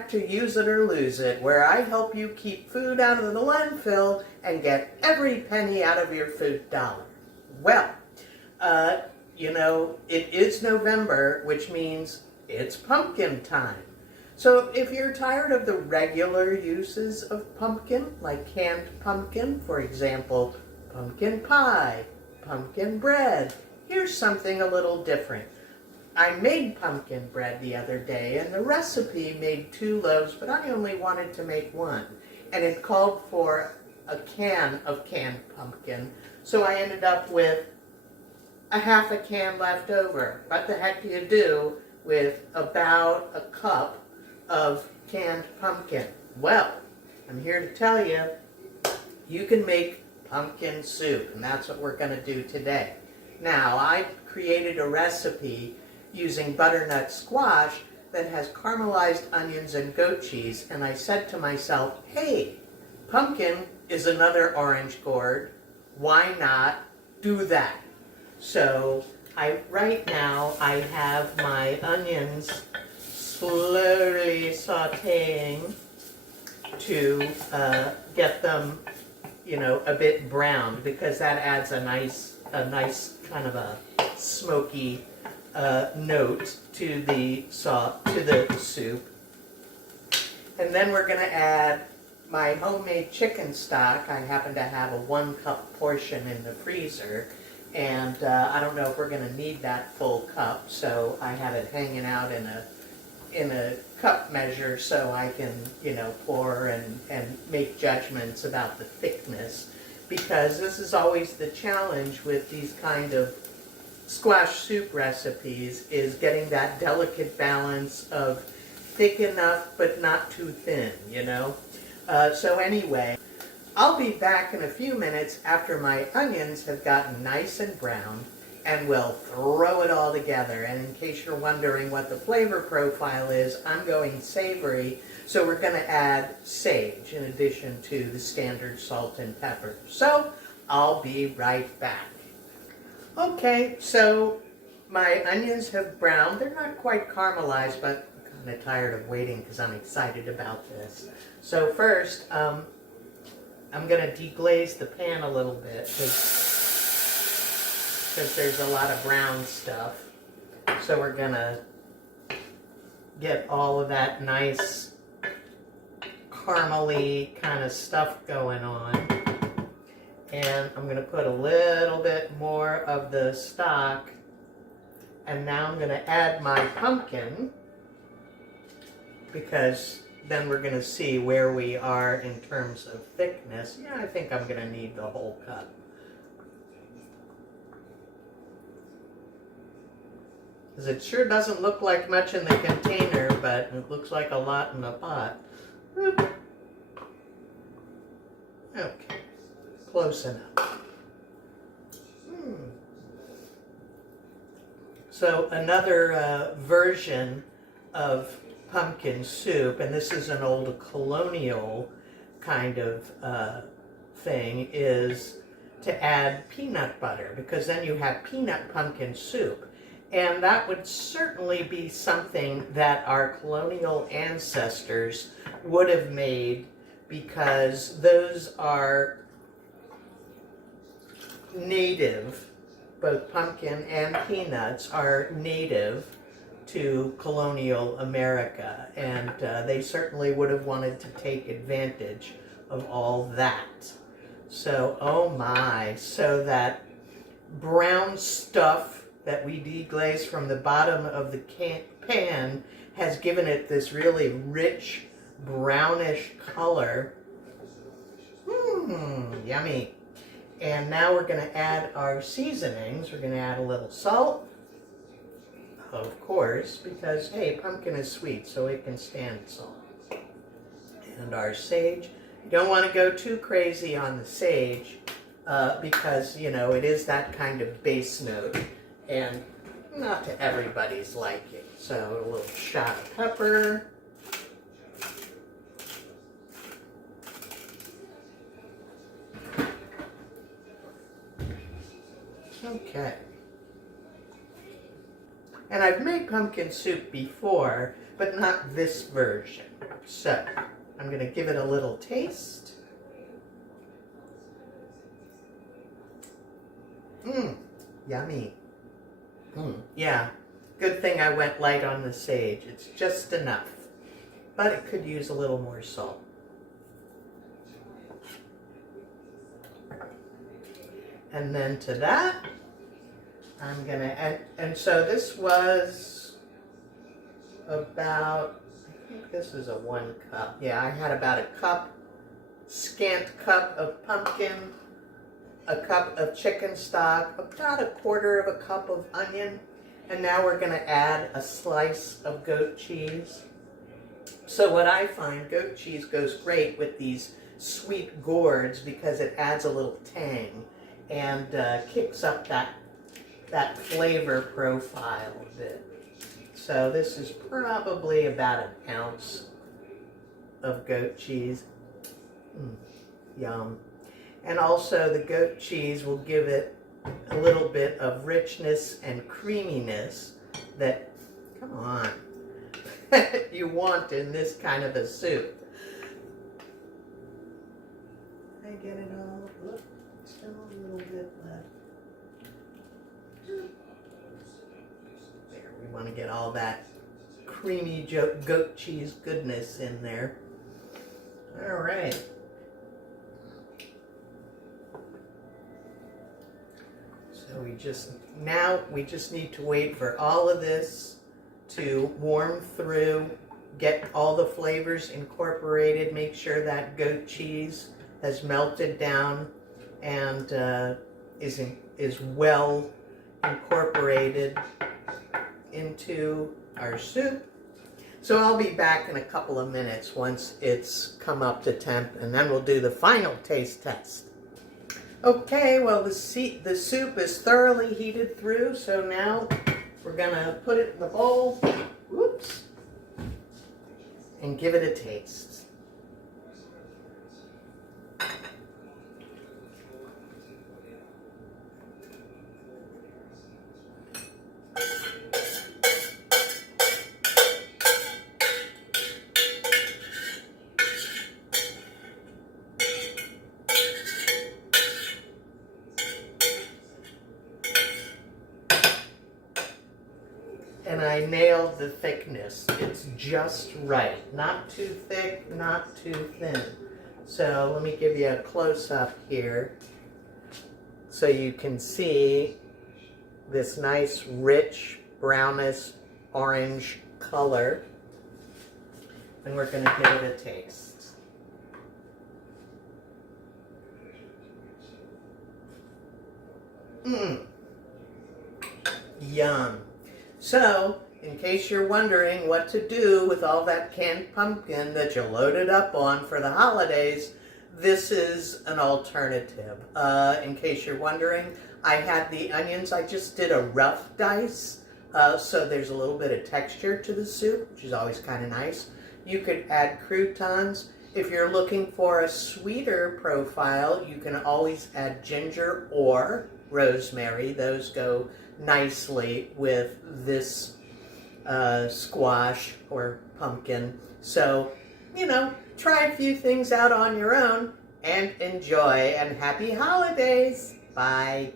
back to Use It or Lose It, where I help you keep food out of the landfill and get every penny out of your food dollar. Well, you know, it is November, which means it's pumpkin time. So if you're tired of the regular uses of pumpkin, like canned pumpkin, for example, pumpkin pie, pumpkin bread, here's something a little different. I made pumpkin bread the other day, and the recipe made 2 loaves, but I only wanted to make 1. And it called for a can of canned pumpkin, so I ended up with a half a can left over. What the heck do you do with about a cup of canned pumpkin? Well, I'm here to tell you, you can make pumpkin soup, and that's what we're going to do today. Now, I created a recipe using butternut squash that has caramelized onions and goat cheese, and I said to myself, hey, pumpkin is another orange gourd, why not do that? So right now I have my onions slowly sauteing to get them, you know, a bit browned, because that adds a nice kind of a smoky note to the soup. And then we're going to add my homemade chicken stock. I happen to have a 1-cup portion in the freezer, and I don't know if we're going to need that full cup, so I have it hanging out in a cup measure so I can, you know, pour and make judgments about the thickness, because this is always the challenge with these kind of squash soup recipes, is getting that delicate balance of thick enough but not too thin, you know. So anyway, I'll be back in a few minutes after my onions have gotten nice and brown, and we'll throw it all together. And in case you're wondering what the flavor profile is, I'm going savory, so we're going to add sage in addition to the standard salt and pepper. So I'll be right back. Okay, so my onions have browned. They're not quite caramelized, but I'm kind of tired of waiting because I'm excited about this. So first, I'm going to deglaze the pan a little bit because there's a lot of brown stuff. So we're going to get all of that nice caramely kind of stuff going on. And I'm going to put a little bit more of the stock. And now I'm going to add my pumpkin, because then we're going to see where we are in terms of thickness. Yeah, I think I'm going to need the whole cup. Because it sure doesn't look like much in the container, but it looks like a lot in the pot. Whoop. Okay. Close enough. So another version of pumpkin soup, and this is an old colonial kind of thing, is to add peanut butter, because then you have peanut pumpkin soup. And that would certainly be something that our colonial ancestors would have made, because those are native, both pumpkin and peanuts are native to colonial America, and they certainly would have wanted to take advantage of all that. So, oh my, so that brown stuff that we deglaze from the bottom of the pan has given it this really rich brownish color. Yummy. And now we're going to add our seasonings. We're going to add a little salt, of course, because, hey, pumpkin is sweet, so it can stand salt. And our sage. You don't want to go too crazy on the sage, because, you know, it is that kind of base note, and not to everybody's liking. So a little shot of pepper. Okay. And I've made pumpkin soup before, but not this version. So I'm going to give it a little taste. Yummy. Yeah, good thing I went light on the sage. It's just enough, but it could use a little more salt. And then to that, I'm gonna, and so this was about, I think this is a 1 cup. Yeah, I had about a cup, scant cup of pumpkin, a cup of chicken stock, about a 1/4 of a cup of onion, and now we're gonna add a slice of goat cheese. So what I find, goat cheese goes great with these sweet gourds because it adds a little tang and kicks up that flavor profile a bit. So this is probably about 1 ounce of goat cheese. Yum. And also the goat cheese will give it a little bit of richness and creaminess that, come on, you want in this kind of a soup. I get it all. Look, still a little bit left. There, we want to get all that creamy goat cheese goodness in there. All right. So we just need to wait for all of this to warm through, get all the flavors incorporated, make sure that goat cheese has melted down and is well incorporated into our soup. So I'll be back in a couple of minutes once it's come up to temp, and then we'll do the final taste test. Okay, well the soup is thoroughly heated through, so now we're gonna put it in the bowl, whoops, and give it a taste. And I nailed the thickness. It's just right. Not too thick, not too thin. So let me give you a close-up here so you can see this nice, rich, brownish, orange color. And we're going to give it a taste. Yum. So, in case you're wondering what to do with all that canned pumpkin that you loaded up on for the holidays, this is an alternative. In case you're wondering, I had the onions, I just did a rough dice, so there's a little bit of texture to the soup, which is always kind of nice. You could add croutons. If you're looking for a sweeter profile, you can always add ginger or rosemary. Those go nicely with this squash or pumpkin. So, you know, try a few things out on your own and enjoy, and happy holidays. Bye.